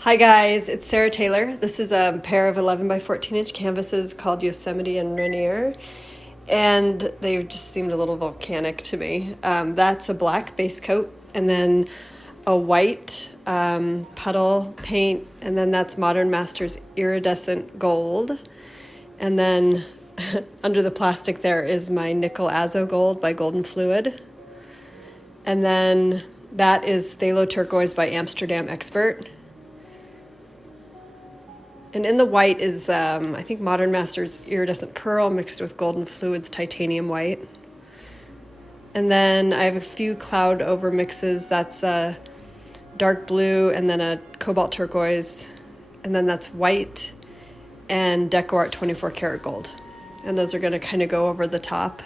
Hi guys, it's Sarah Taylor. This is a pair of 11 by 14 inch canvases called Yosemite and Rainier, and they just seemed a little volcanic to me. That's a black base coat, and then a white puddle paint, and then that's Modern Masters iridescent gold, and then under the plastic there is my nickel azo gold by Golden Fluid, and then that is phthalo turquoise by Amsterdam Expert. And in the white is, I think, Modern Masters iridescent pearl mixed with Golden Fluid's titanium white. And then I have a few cloud over mixes. That's a dark blue and then a cobalt turquoise. And then that's white and decoart 24 karat gold. And those are going to kind of go over the top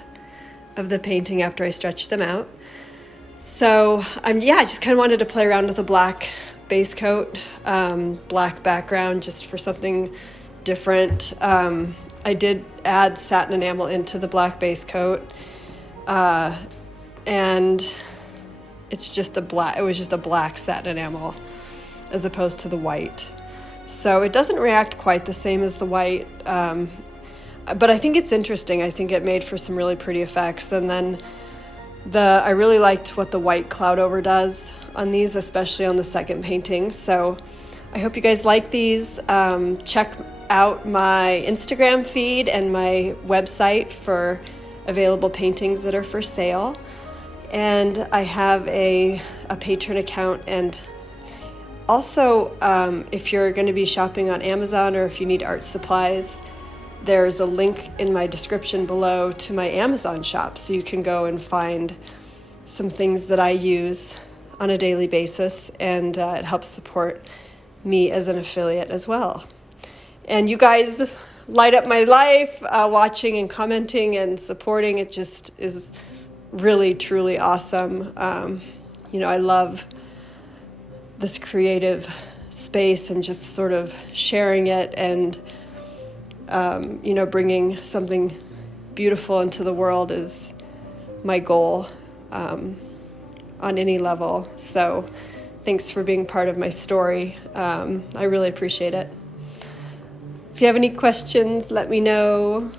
of the painting after I stretch them out. So, I just kind of wanted to play around with a black base coat, black background, just for something different. I did add satin enamel into the black base coat, and it's just it was just a black satin enamel as opposed to the white. So it doesn't react quite the same as the white, but I think it's interesting. I think it made for some really pretty effects. And then I really liked what the white cloud over does on these, especially on the second painting. So I hope you guys like these. Check out my Instagram feed and my website for available paintings that are for sale. And I have a Patreon account. And also, if you're going to be shopping on Amazon or if you need art supplies, there's a link in my description below to my Amazon shop, so you can go and find some things that I use on a daily basis, and it helps support me as an affiliate as well. And you guys light up my life, watching and commenting and supporting. It just is really, truly awesome. I love this creative space and just sort of sharing it and bringing something beautiful into the world is my goal on any level. So thanks for being part of my story. I really appreciate it. If you have any questions, let me know.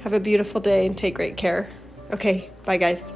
Have a beautiful day and take great care. Okay, bye guys.